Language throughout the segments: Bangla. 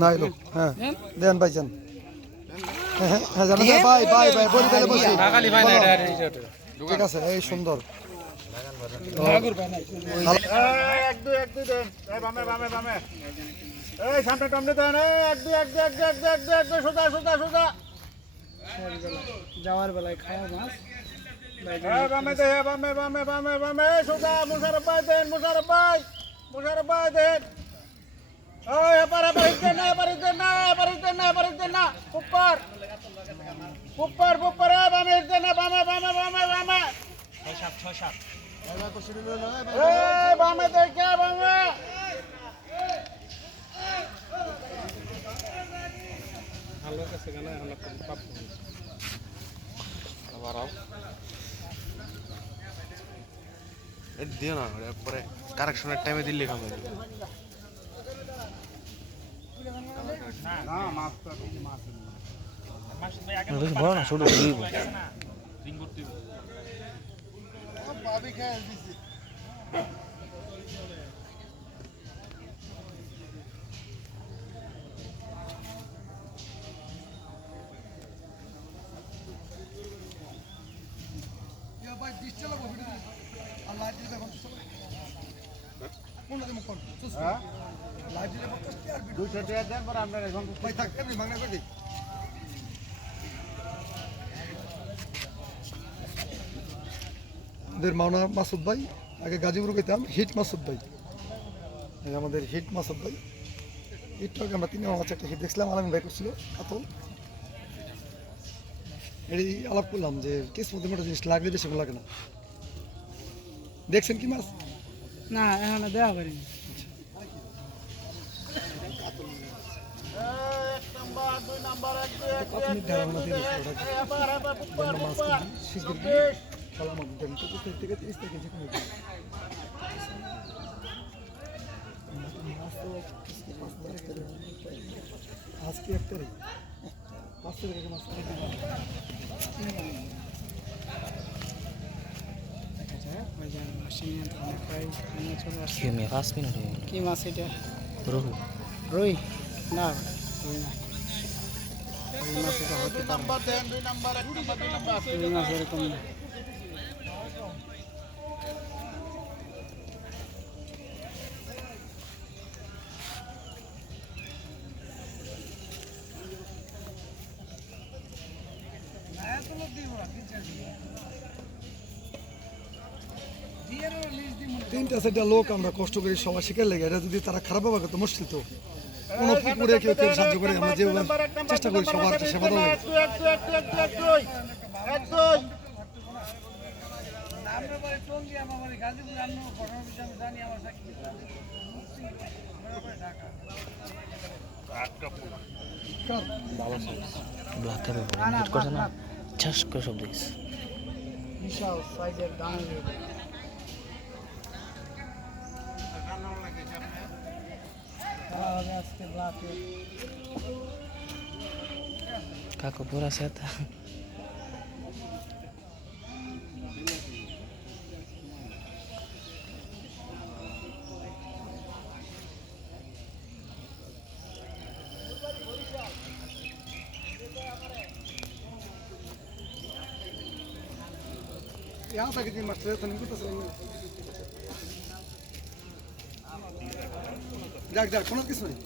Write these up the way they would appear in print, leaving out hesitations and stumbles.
না এলো হ্যাঁ দেন ভাইজান হ্যাঁ জানেন ভাই ভাই ভাই বলি তাহলে বসি ঠিক আছে এই সুন্দর এক দুই দেন এই বামে বামে বামে এই সামনে টামনে দেন এক দুই সোজা যাওয়ার বেলায় খাওয়া মাছ বামে দে বামে সোজা মুশারফ ভাই দেন ওই এবার না উপর বামে দেন বামে 6-7 এই বামে দেখে বামে ভালো কাছে গানা এখন পাপ আবার আও দিও না পরে কারেকশনের টাইমে দিল্লি খাবে না মাছ তো মাছ বেশি বড় না ছোট দিব রিং করতে ভাবি খেয়ে দিছি ভাই ডিশ চালাবো ভিডিও আর লাইট দিলে এখন কোন দিন কোন হ্যাঁ লাইট দিলে কত আর ভিডিও 200 টাকা দেন পর আমরা এখন ভাই থাক এমনি মাগনা করে দিই আমাদের মাওনা মাসুদ ভাই আগে গাজীপুর গেতাম হিট মাসুদ ভাই আমাদের হিট মাসুদ ভাই একটু আগে আমরা 3 মাস একটা হিট দেখছিলাম আলামিন ভাই করছিল কাতল এই আলাপ করলাম যে কিসমতে মোটা জিনিস লাগলে বেশি লাগে না দেখছেন কি মাছ না এখন দেওয়া পারিনি এক নাম্বার দুই নাম্বার এক দুই এক কত মিনিট ধারা আমাদের এবার মাছ শিখবে খেলা মাছ দেন তো থেকে 30 থেকে যে কোনো আজকে একটা রে 5 থেকে মাছ me 5 minutos কি মাছ এটা rojo রুই না রুই না রুই মাছ এটা হতে পারে নাম্বার দেন দুই নাম্বার এক নাম্বার দুই নাম্বার রুই মাছ এরকম না তিনটা সেটা লোক আমরা কষ্ট করি সবাই শিকার লেগে এটা যদি তারা খারাপ ভাবে করতো মুশকিল তো কোনো পুকুরে কেউ কেউ সাহায্য করে আমরা যে চেষ্টা করি সবার সেবা দেওয়া এক দুই black কাবে হিট করছে না চাষ করে শব্দ দিছে বিশাল সাইজের দাম আজকে ব্লাকে কাকু পুরা সেটা यहाँ तक कि मसले तो नहीं कुछ नहीं যাক কোনো কিছু নেই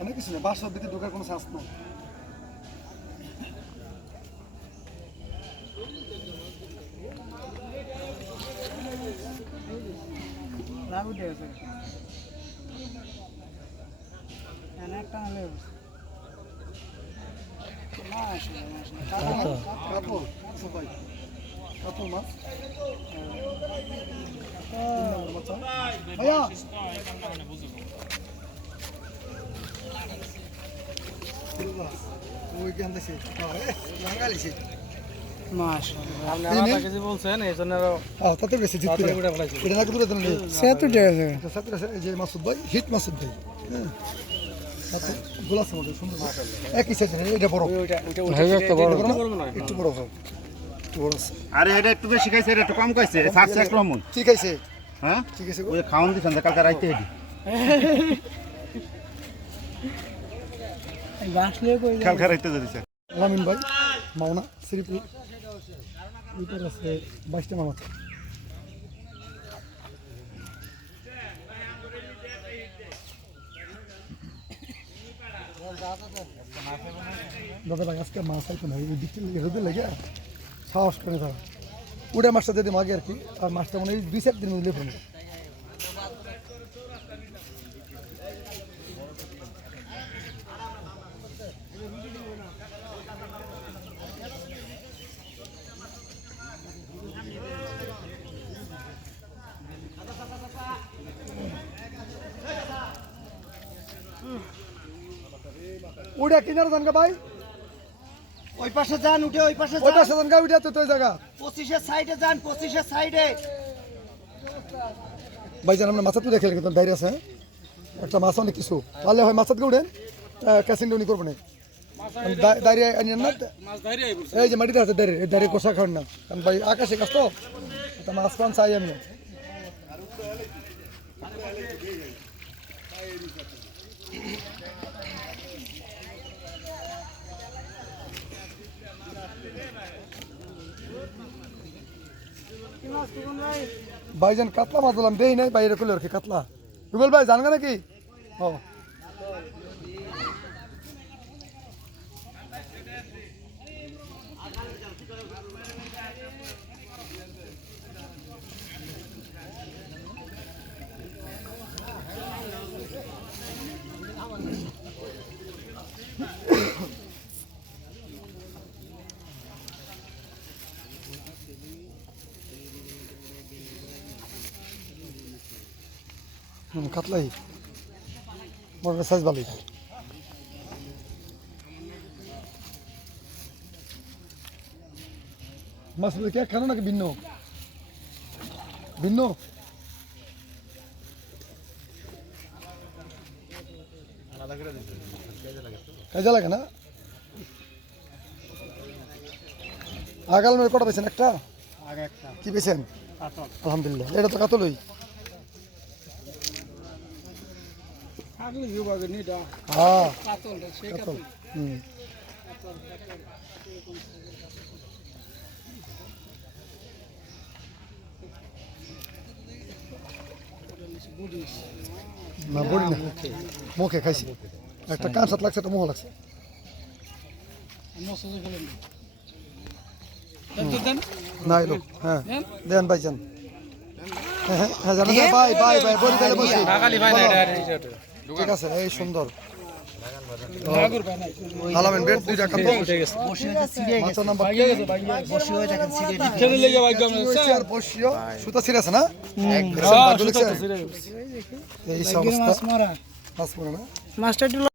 অনেক কিছু নেই বাসার ভিতরে ঢোকার কোনো চান্স নেই লাগু দিয়েছে একটা হলে কাতল সবাই কাতল মাছ ভাইয়া ওই কি আনতেছে বাঙালিছে মাশাআল্লাহ আপনি কিছু বলছেন এইজন্য তাতে বেশি জিততে এটা না দূরে দেন সে তো ঠিক আছে সাথে এই যে মাসুদ ভাই হিট মাসুদ ভাই হ্যাঁ সাথে গোলাস মতো সুন্দর একই সাইজ এটা বড় একটা বড় একটু বড় হয় একটু বড় আরে এটা একটু বেশি খাইছে এটা একটু কম খাইছে 60 এক রকম ঠিক আছে হ্যাঁ ঠিক আছে গো। ওই খাওয়ান দিছেন যে কালকে রাইতে হেঁটে বাঁচলে কই কালকে রাইতে দিছে আলামিন ভাই মাওনা শ্রীপুর এটার আছে 22টা মাছ আছে। দাদা ভাই আজকে মাছ আইতো না এই দিকটি লেগে লেগে সাহস করে তারা উড়ে মাছটা যদি মাগে আর কি আর মাছটা মনে হয় 2-4 দিন মধ্যে ফেলবে উড়ে কিনারে জানগা ভাই ওই পাশে যান উঠে ওই পাশে ওই পাশে জানগা উড়ে তো ওই জায়গা 25 সাইডে যান 25 সাইডে ভাই জান আমরা মাছাত দেখে কিন্তু বাইরে আছে হ্যাঁ? একটা মাছ অনেক কিছু তাহলে হয় মাছাতকে উড়েন ক্যাসিং উনি করবো না দাঁড়িয়ে আনিয়েন না এই যে মাটিতে আছে দাঁড়িয়ে এই দাঁড়িয়ে কষা খাওয়ান না কারণ ভাই আকাশে কাজ তো একটা মাছ পান চাই আমি ভাইজান কাতলা মাছ বললাম দেই নাই বাইরে খুলে রাখি কাতলা রুবেল ভাই জানগা নাকি ও কাতলাই মনে সাইজ ভালোই মাছ কে কেন নাকি ভিন্ন ভিন্ন কাজে লাগে না আগাল মেয়ে কটা পেয়েছেন একটা আগে একটা কি পেয়েছেন কাতল আলহামদুলিল্লাহ এটা তো কাতলই আগলে বিভাগে নিটা হ্যাঁ কাতলটা সেই কাতল কাতল হুম না বড়ি না মুখে খাইছি একটা কান সাত লাগছে একটা মোহ লাগছে মসজিদে গেলেন না এলো হ্যাঁ দেন ভাই যান হ্যাঁ হ্যাঁ জানো না ভাই ভাই ভাই বড়ি গেলে বসি ঠিক আছে এই সুন্দর আলামিন বেড দুইটা কাপ মাছ নাম্বার আর বসিও সুতা ছিঁড়ে আছে না এই সমস্ত মাছ মারা মাছ পড়ে না মাছটা